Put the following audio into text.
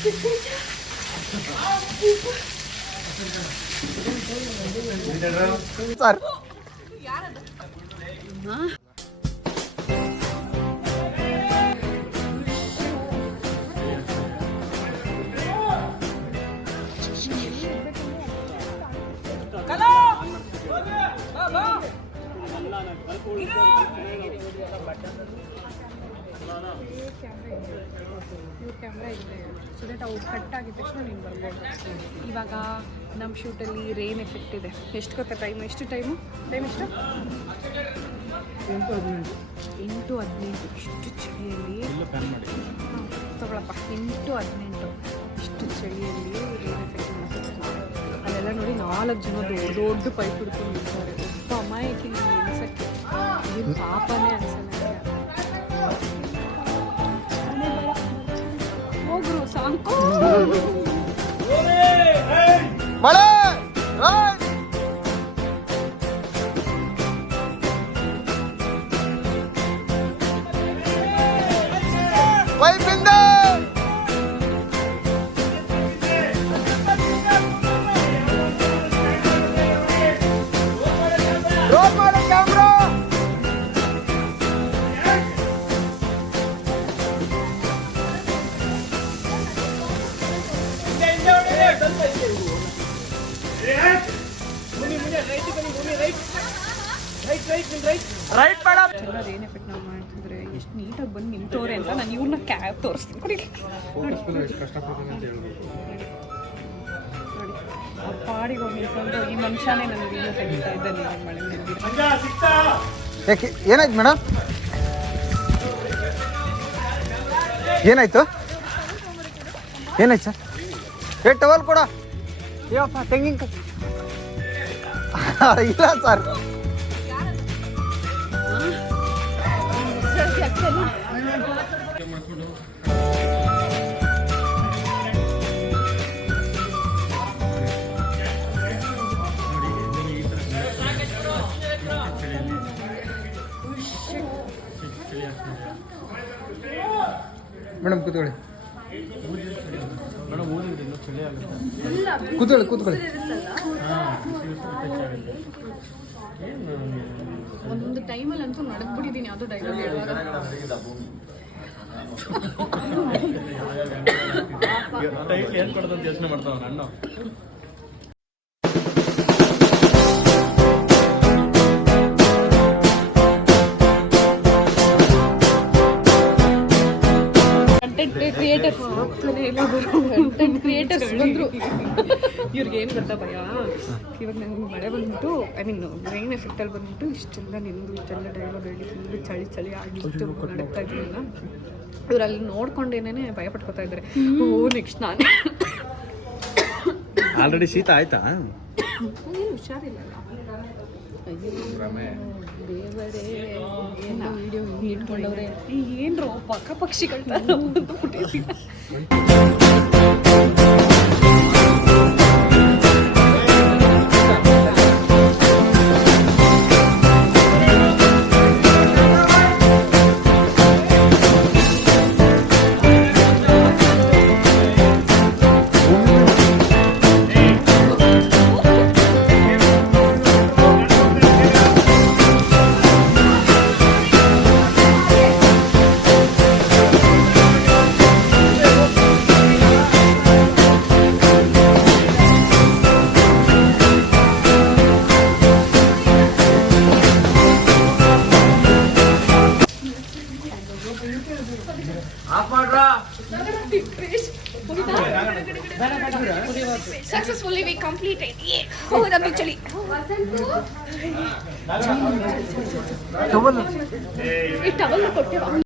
Sir camera ಇದೆ so that ಅವು cut ಆಗಿದ ತಕ್ಷಣ ನೀನು ಬರ್ಬೋದು. ಇವಾಗ ನಮ್ಮ ಶೂಟಲ್ಲಿ ರೇನ್ ಎಫೆಕ್ಟ್ ಇದೆ. ಎಷ್ಟು ಗೊತ್ತಾ ಟೈಮ್ ಎಷ್ಟು? ಟೈಮ್ ಎಷ್ಟು? 8:15. ಇಷ್ಟು ಚಳಿಯಲ್ಲಿ ತಗೊಳಪ್ಪ. 8:18 ಇಷ್ಟು ಚಳಿಯಲ್ಲಿ ರೇನ್ ಎಫೆಕ್ಟ್ ಮಾಡ್ತಾರೆ. ಅಲ್ಲೆಲ್ಲ ನೋಡಿ 4 ಜನ ದೊಡ್ಡ ಪೈಪ್ ಹಿಡ್ಕೊಂಡು ನಿಲ್ತಾರೆ. ಒಬ್ಬ ಅಮಾಯಕಿ ನಿಲ್ಸಕ್ಕೆ ಏನು ಪಾಪನೇ ಅನ್ಸಲ್ಲ. ಹೋಗ್ರು ಸಾಂಕು ರೈಟ್ ಮೇಡಮ್. ಎಲ್ಲ ರೇನ್ ಎಫೆಕ್ಟ್ ನಾವು ಮಾಡ್ತಿದ್ರೆ ಎಷ್ಟು ನೀಟಾಗಿ ಬಂದು ನಿಂತವ್ರೆ ಅಂತ ನಾನು ಇವ್ರನ್ನ ಕ್ಯಾಬ್ ತೋರಿಸ್ತೀನಿ. ನೋಡಿ ಪಾಡಿಗೆ ಹೋಗಿ ನಿಂತ್ಕೊಂಡು ಈ ಮನುಷ್ಯನೇ ನನಗೆ ವೀಡಿಯೋ ತೆಗಿತಾ ಇದ್ದಾನೆ. ಯಾಕೆ ಏನಾಯ್ತು ಮೇಡಮ್? ಏನಾಯ್ತು ಸರ್? ಟವಲ್ ಕೊಡ. ಅಯ್ಯಪ್ಪ ತೆಂಗಿನಕಾಯಿ ಇಲ್ಲ ಸರ್. ಮೇಡಮ್ ಕೂತ್ಕೊಳ್ಳಿ. ಕೂತ್ಕೊಳ್ಳಿ. ಒಂದು ಟೈಮಲ್ಲಿ ಅಂತೂ ನಡಕ್ಬಿಟ್ಟಿದ್ದೀನಿ ಯಾವುದೋ ಡೈಲಾಗ್ ಹೇಳುವಾಗ. ಏನು ಕೊಡೋದಂತ ಯೋಚನೆ ಮಾಡ್ತಾವ ನಾನು. ಕ್ರಿಯೇಟರ್ಸ್ ಬಂದರು. ಇವ್ರಿಗೆ ಏನು ಗೊತ್ತಾ ಭಯ? ಇವಾಗ ನಂಗೆ ಮಳೆ ಬಂದ್ಬಿಟ್ಟು ಐ ಮೀನ್ ರೈನ್ ಎಫೆಕ್ಟಲ್ಲಿ ಬಂದ್ಬಿಟ್ಟು ಇಷ್ಟೆಲ್ಲ ನಿಂದು ಇಷ್ಟೆಲ್ಲ ಡೈಲಾಗ್ ಹೇಳಿ ಫುಲ್ ಚಳಿ ಆಗಿತ್ತು ನಡಕ್ತಾ ಇದ್ರಲ್ಲ. ಇವ್ರು ಅಲ್ಲಿ ನೋಡ್ಕೊಂಡೇನೆ ಭಯ ಪಟ್ಕೋತಾ ಇದ್ದಾರೆ. ಓ ನೆಕ್ಸ್ಟ್ ನಾನು ಆಲ್ರೆಡಿ ಶೀತ ಆಯ್ತಾ? ಏನು ಹುಷಾರಿಲ್ಲ. ದೇವರೇ ಏನು ವಿಡಿಯೋ ಇಟ್ಕೊಂಡವ್ರೆ. ಏನ್ರೋ ಪಕ್ಕ ಪಕ್ಷಿಗಳ Successfully we completed. Oh, that's chali. Towel. It towel kotte.